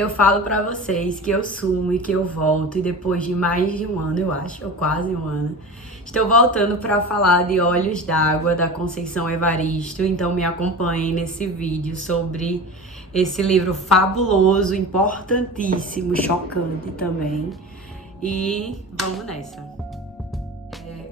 Eu falo pra vocês que eu sumo e que eu volto, e depois de mais de um ano, eu acho, ou quase um ano, estou voltando para falar de Olhos d'Água, da Conceição Evaristo. Então me acompanhem nesse vídeo sobre esse livro fabuloso, importantíssimo, chocante também. E vamos nessa.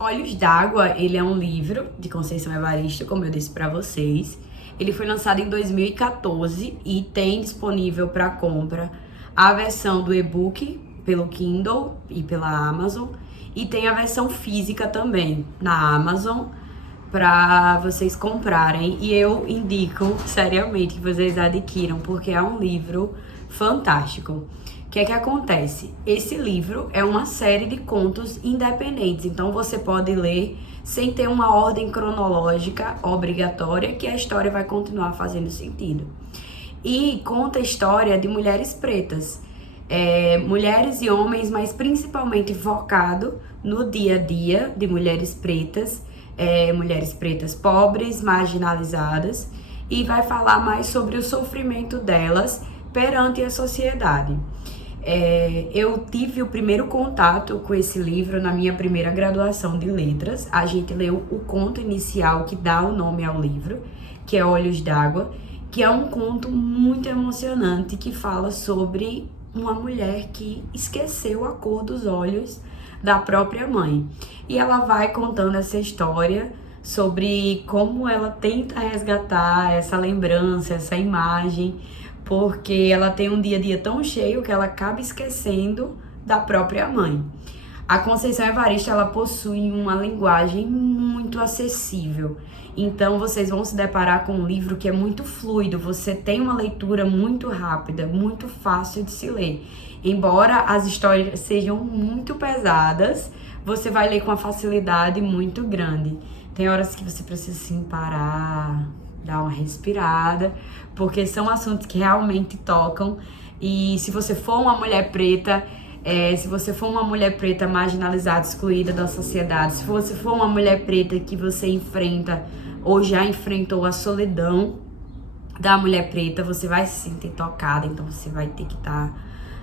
Olhos d'Água, ele é um livro de Conceição Evaristo, como eu disse para vocês. Ele foi lançado em 2014 e tem disponível para compra a versão do e-book pelo Kindle e pela Amazon, e tem a versão física também na Amazon para vocês comprarem, e eu indico seriamente que vocês adquiram, porque é um livro fantástico. O que é que acontece? Esse livro é uma série de contos independentes, então você pode ler sem ter uma ordem cronológica obrigatória, que a história vai continuar fazendo sentido. E conta a história de mulheres pretas, mulheres e homens, mas principalmente focado no dia a dia de mulheres pretas pobres, marginalizadas, e vai falar mais sobre o sofrimento delas perante a sociedade. Eu tive o primeiro contato com esse livro na minha primeira graduação de letras. A gente leu o conto inicial que dá o nome ao livro, que é Olhos d'Água, que é um conto muito emocionante que fala sobre uma mulher que esqueceu a cor dos olhos da própria mãe. E ela vai contando essa história sobre como ela tenta resgatar essa lembrança, essa imagem, porque ela tem um dia a dia tão cheio que ela acaba esquecendo da própria mãe. A Conceição Evaristo, ela possui uma linguagem muito acessível. Então, vocês vão se deparar com um livro que é muito fluido, você tem uma leitura muito rápida, muito fácil de se ler. Embora as histórias sejam muito pesadas, você vai ler com uma facilidade muito grande. Tem horas que você precisa assim parar, dar uma respirada, porque são assuntos que realmente tocam. E se você for uma mulher preta, marginalizada, excluída da sociedade, se você for uma mulher preta que você enfrenta ou já enfrentou a solidão da mulher preta, você vai se sentir tocada, então você vai ter que dar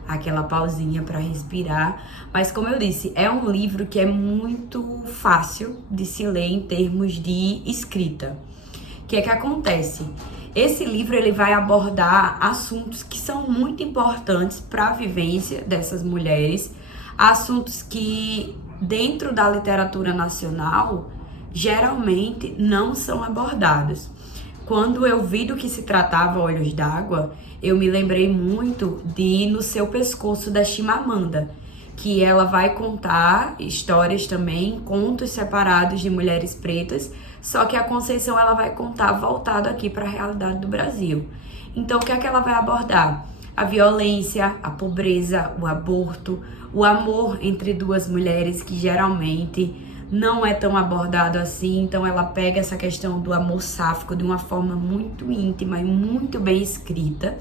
aquela pausinha para respirar. Mas como eu disse, é um livro que é muito fácil de se ler em termos de escrita. O que é que acontece? Esse livro ele vai abordar assuntos que são muito importantes para a vivência dessas mulheres, assuntos que dentro da literatura nacional geralmente não são abordados. Quando eu vi do que se tratava Olhos d'Água, eu me lembrei muito de No Seu Pescoço, da Chimamanda, que ela vai contar histórias também, contos separados de mulheres pretas, só que a Conceição ela vai contar voltado aqui para a realidade do Brasil. Então, o que é que ela vai abordar? A violência, a pobreza, o aborto, o amor entre duas mulheres, que geralmente não é tão abordado assim. Então ela pega essa questão do amor sáfico de uma forma muito íntima e muito bem escrita,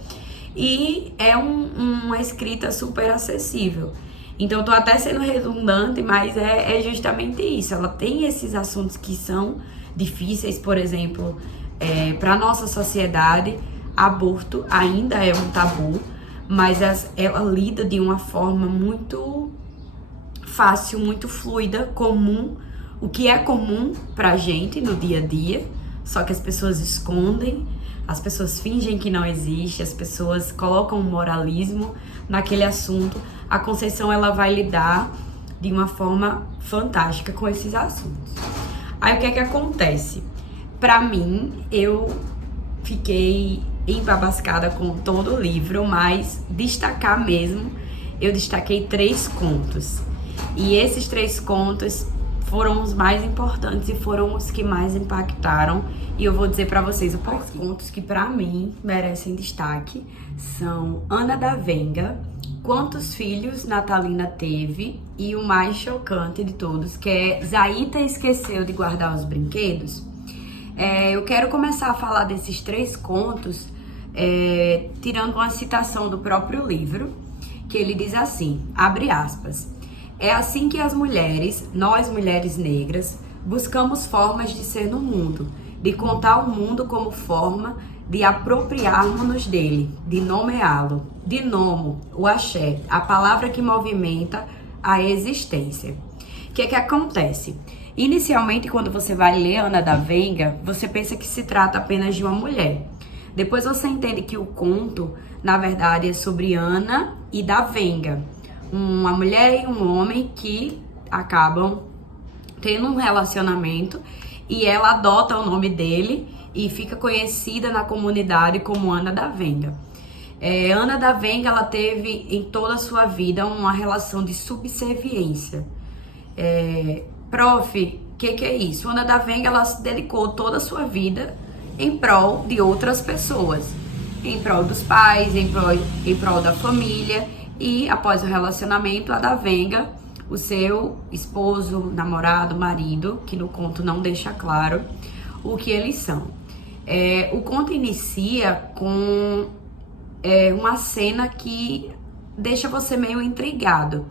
e é uma escrita super acessível. Então tô até sendo redundante, mas é justamente isso. Ela tem esses assuntos que são difíceis, por exemplo, para nossa sociedade, aborto ainda é um tabu, mas ela lida de uma forma muito fácil, muito fluida, comum, o que é comum pra gente no dia a dia, só que as pessoas escondem, as pessoas fingem que não existe, as pessoas colocam moralismo naquele assunto. A Conceição ela vai lidar de uma forma fantástica com esses assuntos. Aí o que é que acontece? Pra mim, eu fiquei embabascada com todo o livro, mas destacar mesmo, eu destaquei 3 contos. E esses 3 contos foram os mais importantes e foram os que mais impactaram. E eu vou dizer pra vocês os contos que pra mim merecem destaque são Ana da Venga, Quantos Filhos Natalina Teve, e o mais chocante de todos, que é Zaita Esqueceu de Guardar os Brinquedos. Eu quero começar a falar desses 3 contos tirando uma citação do próprio livro, que ele diz assim, abre aspas: "É assim que as mulheres, nós mulheres negras, buscamos formas de ser no mundo, de contar o mundo como forma de apropriarmos-nos dele, de nomeá-lo, de nomo, o axé, a palavra que movimenta a existência. O que acontece? Inicialmente, quando você vai ler Ana da Venga, você pensa que se trata apenas de uma mulher. Depois você entende que o conto, na verdade, é sobre Ana e da Venga, uma mulher e um homem que acabam tendo um relacionamento e ela adota o nome dele e fica conhecida na comunidade como Ana da Venga. Ana da Venga, ela teve em toda a sua vida uma relação de subserviência. Prof, o que é isso? Ana da Venga, ela se dedicou toda a sua vida em prol de outras pessoas, em prol dos pais, em prol da família, e após o relacionamento, a da Venga, o seu esposo, namorado, marido, que no conto não deixa claro o que eles são. O conto inicia com uma cena que deixa você meio intrigado.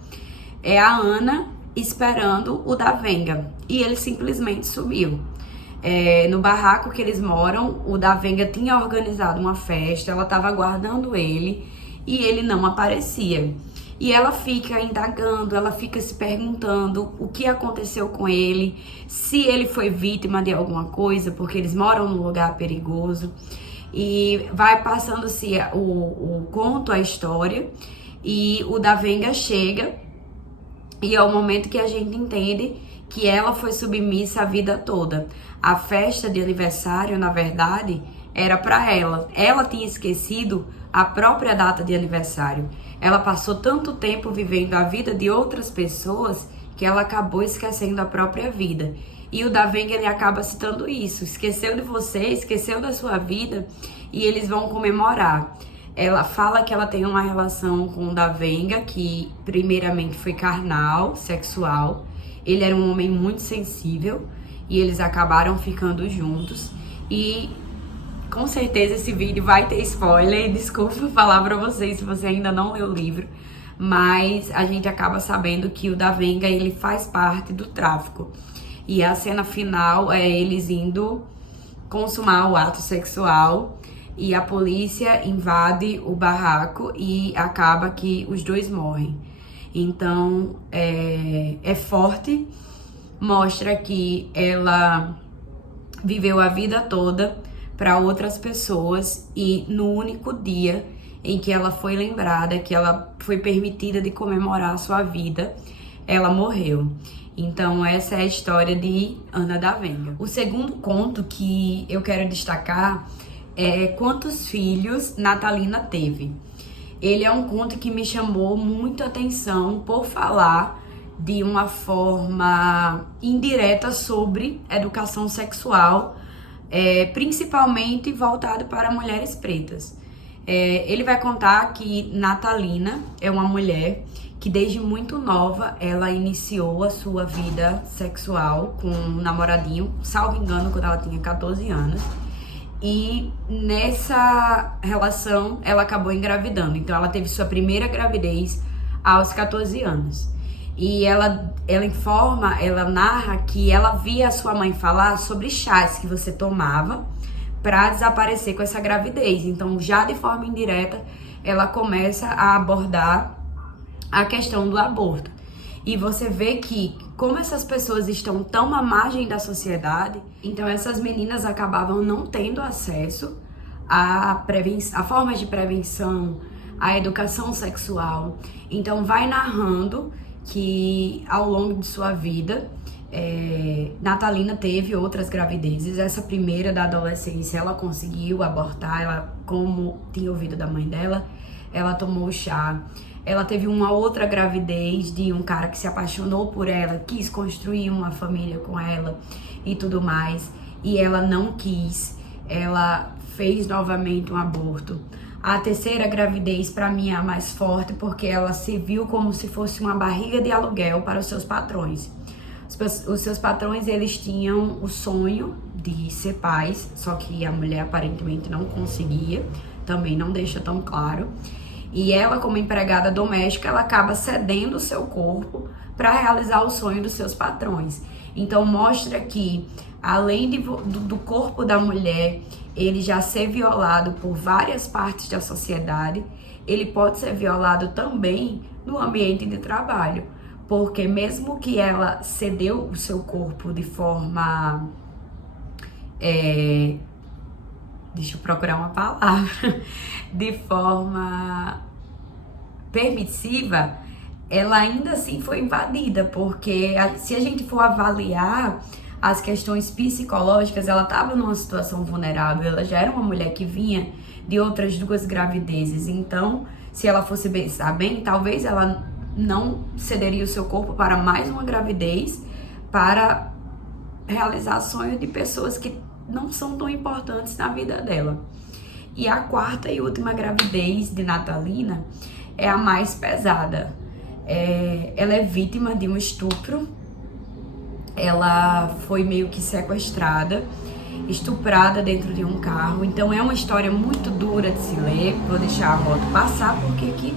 É a Ana esperando o da Venga e ele simplesmente sumiu. No barraco que eles moram, o da Venga tinha organizado uma festa, ela estava aguardando ele e ele não aparecia. E ela fica indagando, ela fica se perguntando o que aconteceu com ele, se ele foi vítima de alguma coisa, porque eles moram num lugar perigoso. E vai passando-se o conto, a história, e o da Venga chega, e é o momento que a gente entende que ela foi submissa a vida toda. A festa de aniversário, na verdade, era para ela. Ela tinha esquecido a própria data de aniversário. Ela passou tanto tempo vivendo a vida de outras pessoas que ela acabou esquecendo a própria vida. E o da Venga, ele acaba citando isso. Esqueceu de você, esqueceu da sua vida e eles vão comemorar. Ela fala que ela tem uma relação com o da Venga, que primeiramente foi carnal, sexual. Ele era um homem muito sensível e eles acabaram ficando juntos. E com certeza esse vídeo vai ter spoiler, desculpa falar pra vocês se você ainda não leu o livro, mas a gente acaba sabendo que o da Venga, ele faz parte do tráfico. E a cena final é eles indo consumar o ato sexual e a polícia invade o barraco e acaba que os dois morrem. Então, é forte, mostra que ela viveu a vida toda para outras pessoas e no único dia em que ela foi lembrada, que ela foi permitida de comemorar a sua vida, ela morreu. Então essa é a história de Ana da Venga. O segundo conto que eu quero destacar é Quantos Filhos Natalina Teve. Ele é um conto que me chamou muito a atenção por falar de uma forma indireta sobre educação sexual, principalmente voltado para mulheres pretas. Ele vai contar que Natalina é uma mulher que desde muito nova ela iniciou a sua vida sexual com um namoradinho, salvo engano, quando ela tinha 14 anos. E nessa relação ela acabou engravidando. Então ela teve sua primeira gravidez aos 14 anos. E ela narra que ela via a sua mãe falar sobre chás que você tomava para desaparecer com essa gravidez. Então, já de forma indireta, ela começa a abordar a questão do aborto. E você vê que, como essas pessoas estão tão à margem da sociedade, então essas meninas acabavam não tendo acesso a formas de prevenção, à educação sexual. Então, vai narrando que ao longo de sua vida, Natalina teve outras gravidezes. Essa primeira da adolescência, ela conseguiu abortar, ela, como tinha ouvido da mãe dela, ela tomou chá. Ela teve uma outra gravidez de um cara que se apaixonou por ela, quis construir uma família com ela e tudo mais, e ela não quis, ela fez novamente um aborto. A terceira gravidez, para mim, é a mais forte, porque ela se viu como se fosse uma barriga de aluguel para os seus patrões. Os seus patrões, eles tinham o sonho de ser pais, só que a mulher aparentemente não conseguia, também não deixa tão claro. E ela, como empregada doméstica, ela acaba cedendo o seu corpo para realizar o sonho dos seus patrões. Então mostra que, além do corpo da mulher ele já ser violado por várias partes da sociedade, ele pode ser violado também no ambiente de trabalho. Porque mesmo que ela cedeu o seu corpo de forma... deixa eu procurar uma palavra. De forma permissiva, ela ainda assim foi invadida. Porque se a gente for avaliar as questões psicológicas, ela estava numa situação vulnerável. Ela já era uma mulher que vinha de outras 2 gravidezes. Então, se ela fosse pensar bem, talvez ela não cederia o seu corpo para mais uma gravidez para realizar sonhos de pessoas que não são tão importantes na vida dela. E a 4ª e última gravidez de Natalina é a mais pesada. Ela é vítima de um estupro. Ela foi meio que sequestrada, estuprada dentro de um carro. Então é uma história muito dura de se ler. Vou deixar a moto passar porque aqui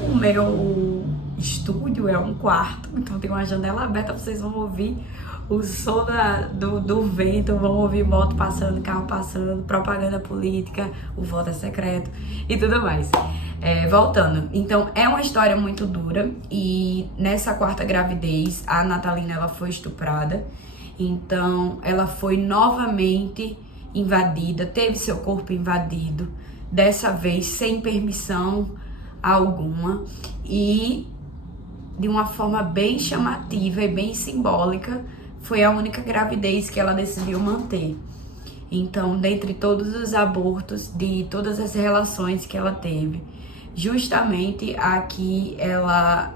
o meu estúdio é um quarto, então tem uma janela aberta, vocês vão ouvir o som do vento, vão ouvir moto passando, carro passando, propaganda política, o voto é secreto e tudo mais. Voltando, então é uma história muito dura e nessa 4ª gravidez a Natalina ela foi estuprada, então ela foi novamente invadida, teve seu corpo invadido, dessa vez sem permissão alguma e de uma forma bem chamativa e bem simbólica. Foi a única gravidez que ela decidiu manter. Então, dentre todos os abortos, de todas as relações que ela teve, justamente a que ela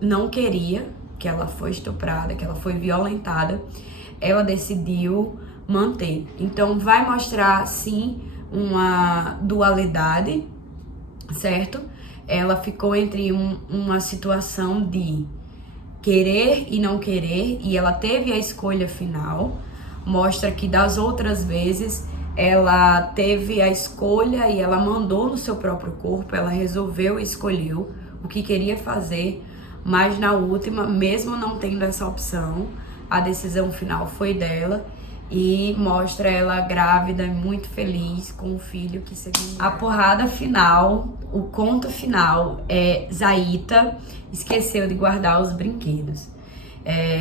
não queria, que ela foi estuprada, que ela foi violentada, ela decidiu manter. Então, vai mostrar, sim, uma dualidade, certo? Ela ficou entre uma situação de querer e não querer, e ela teve a escolha final. Mostra que das outras vezes ela teve a escolha e ela mandou no seu próprio corpo, ela resolveu e escolheu o que queria fazer, mas na última, mesmo não tendo essa opção, a decisão final foi dela. E mostra ela grávida e muito feliz com o filho que seguiu. A porrada final, o conto final é Zaita esqueceu de guardar os brinquedos.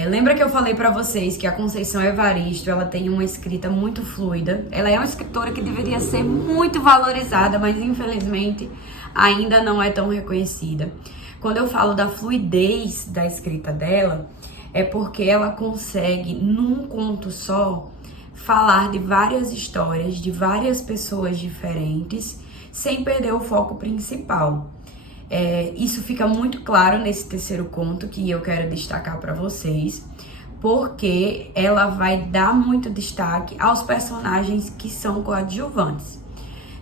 Lembra que eu falei pra vocês que a Conceição Evaristo, ela tem uma escrita muito fluida. Ela é uma escritora que deveria ser muito valorizada, mas infelizmente ainda não é tão reconhecida. Quando eu falo da fluidez da escrita dela, é porque ela consegue, num conto só, falar de várias histórias, de várias pessoas diferentes, sem perder o foco principal. Isso fica muito claro nesse 3º conto que eu quero destacar para vocês, porque ela vai dar muito destaque aos personagens que são coadjuvantes.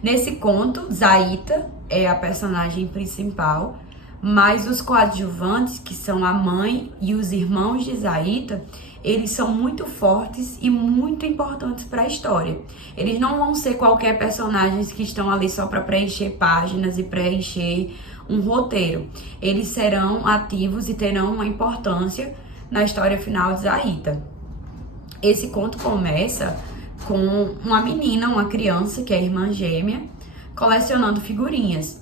Nesse conto, Zaita é a personagem principal, mas os coadjuvantes, que são a mãe e os irmãos de Zaita, eles são muito fortes e muito importantes para a história. Eles não vão ser qualquer personagens que estão ali só para preencher páginas e preencher um roteiro. Eles serão ativos e terão uma importância na história final de Zaita. Esse conto começa com uma menina, uma criança, que é a irmã gêmea, colecionando figurinhas.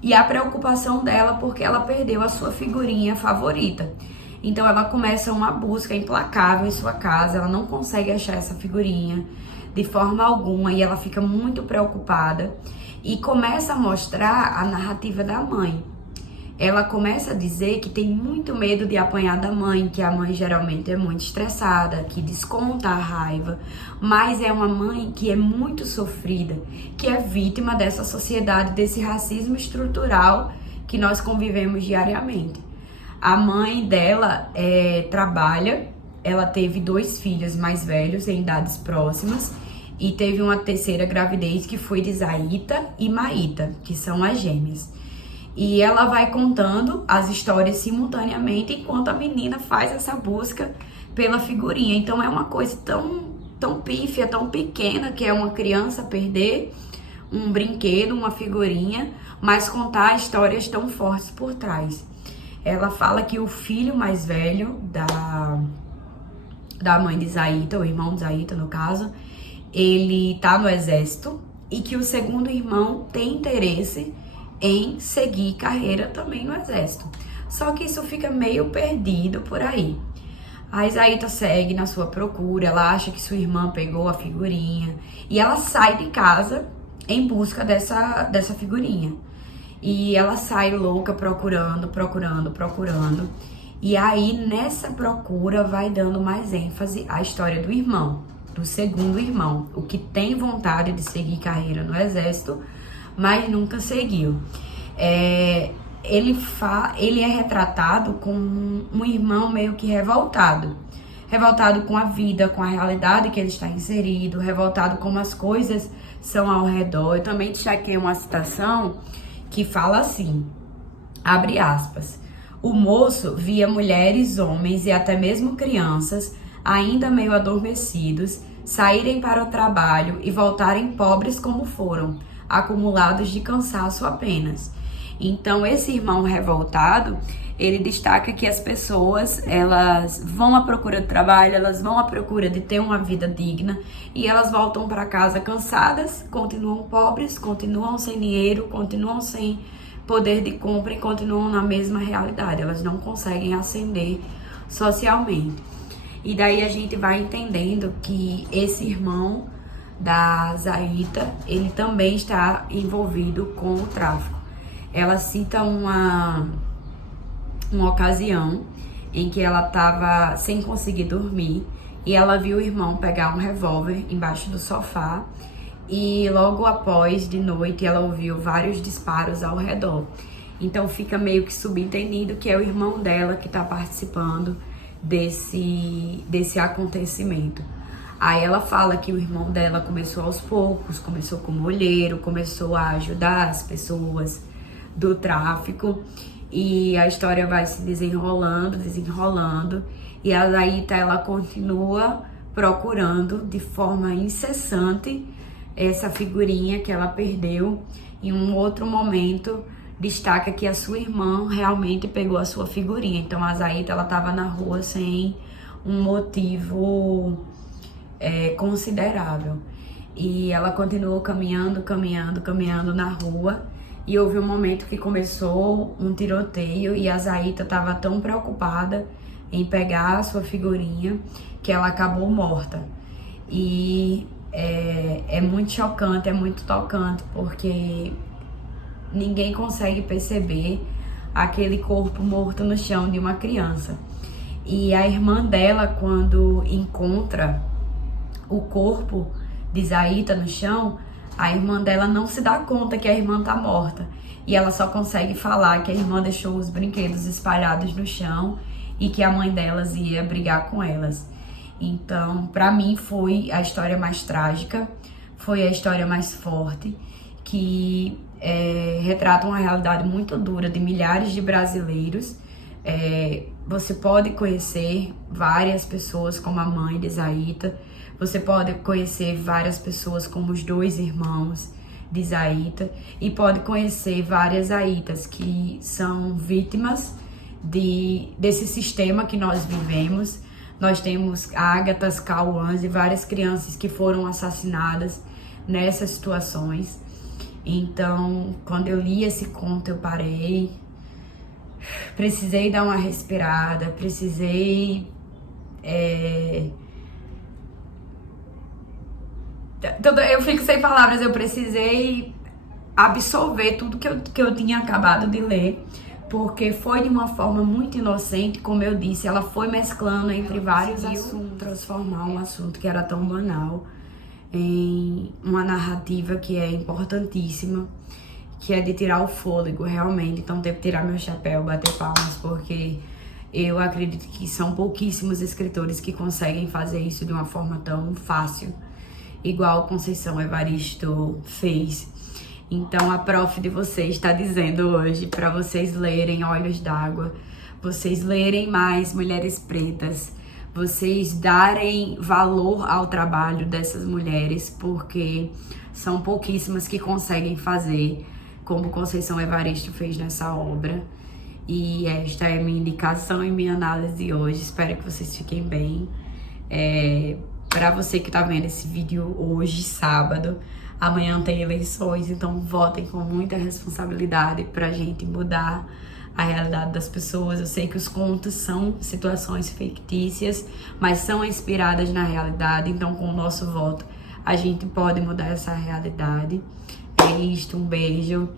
E a preocupação dela porque ela perdeu a sua figurinha favorita. Então ela começa uma busca implacável em sua casa, ela não consegue achar essa figurinha de forma alguma e ela fica muito preocupada e começa a mostrar a narrativa da mãe. Ela começa a dizer que tem muito medo de apanhar da mãe, que a mãe geralmente é muito estressada, que desconta a raiva, mas é uma mãe que é muito sofrida, que é vítima dessa sociedade, desse racismo estrutural que nós convivemos diariamente. A mãe dela trabalha, ela teve 2 filhos mais velhos em idades próximas e teve uma 3ª gravidez que foi de Zaita e Maíta, que são as gêmeas. E ela vai contando as histórias simultaneamente enquanto a menina faz essa busca pela figurinha. Então é uma coisa tão pífia, tão pequena, que é uma criança perder um brinquedo, uma figurinha, mas contar histórias tão fortes por trás. Ela fala que o filho mais velho da mãe de Zaita, o irmão de Zaita no caso, ele tá no exército e que o segundo irmão tem interesse em seguir carreira também no exército. Só que isso fica meio perdido por aí. A Isaíta segue na sua procura, ela acha que sua irmã pegou a figurinha e ela sai de casa em busca dessa figurinha. E ela sai louca procurando. E aí, nessa procura, vai dando mais ênfase à história do irmão, do segundo irmão, o que tem vontade de seguir carreira no exército, mas nunca seguiu. Ele é retratado como um irmão meio que revoltado com a vida, com a realidade que ele está inserido, revoltado com as coisas são ao redor. Eu também destaquei uma citação que fala assim, abre aspas, o moço via mulheres, homens e até mesmo crianças, ainda meio adormecidos, saírem para o trabalho e voltarem pobres como foram, acumulados de cansaço apenas. Então, esse irmão revoltado, ele destaca que as pessoas, elas vão à procura de trabalho, elas vão à procura de ter uma vida digna e elas voltam para casa cansadas, continuam pobres, continuam sem dinheiro, continuam sem poder de compra e continuam na mesma realidade. Elas não conseguem ascender socialmente. E daí a gente vai entendendo que esse irmão da Isaíta, ele também está envolvido com o tráfico. Ela cita uma ocasião em que ela estava sem conseguir dormir e ela viu o irmão pegar um revólver embaixo do sofá e logo após, de noite, ela ouviu vários disparos ao redor. Então fica meio que subentendido que é o irmão dela que está participando desse acontecimento. Aí ela fala que o irmão dela começou aos poucos, começou como olheiro, começou a ajudar as pessoas do tráfico e a história vai se desenrolando e a Isaíta, ela continua procurando de forma incessante essa figurinha que ela perdeu. Em um outro momento destaca que a sua irmã realmente pegou a sua figurinha. Então a Isaíta, ela estava na rua sem um motivo considerável e ela continuou caminhando na rua. E houve um momento que começou um tiroteio e a Isaíta estava tão preocupada em pegar a sua figurinha que ela acabou morta. E é muito chocante, é muito tocante, porque ninguém consegue perceber aquele corpo morto no chão de uma criança. E a irmã dela, quando encontra o corpo de Isaíta no chão, a irmã dela não se dá conta que a irmã tá morta. E ela só consegue falar que a irmã deixou os brinquedos espalhados no chão e que a mãe delas ia brigar com elas. Então, pra mim, foi a história mais trágica, foi a história mais forte, que retrata uma realidade muito dura de milhares de brasileiros. Você pode conhecer várias pessoas como a mãe de Isaíta, você pode conhecer várias pessoas como os dois irmãos de Isaíta e pode conhecer várias Aítas que são vítimas desse sistema que nós vivemos. Nós temos Ágatas, Cauãs e várias crianças que foram assassinadas nessas situações. Então, quando eu li esse conto, eu parei, precisei dar uma respirada, precisei eu fico sem palavras, eu precisei absorver tudo que eu tinha acabado de ler, porque foi de uma forma muito inocente, como eu disse, ela foi mesclando entre vários assuntos, transformar um assunto que era tão banal em uma narrativa que é importantíssima, que é de tirar o fôlego, realmente. Então, tenho que tirar meu chapéu, bater palmas, porque eu acredito que são pouquíssimos escritores que conseguem fazer isso de uma forma tão fácil, igual Conceição Evaristo fez. Então a prof de vocês está dizendo hoje para vocês lerem Olhos d'Água, vocês lerem mais Mulheres Pretas, vocês darem valor ao trabalho dessas mulheres, porque são pouquíssimas que conseguem fazer como Conceição Evaristo fez nessa obra. E esta é minha indicação e minha análise de hoje. Espero que vocês fiquem bem. Pra você que tá vendo esse vídeo hoje, sábado, amanhã tem eleições, então votem com muita responsabilidade pra gente mudar a realidade das pessoas. Eu sei que os contos são situações fictícias, mas são inspiradas na realidade, então com o nosso voto a gente pode mudar essa realidade. É isto, um beijo,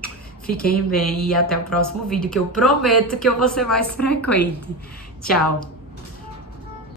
fiquem bem e até o próximo vídeo, que eu prometo que eu vou ser mais frequente. Tchau!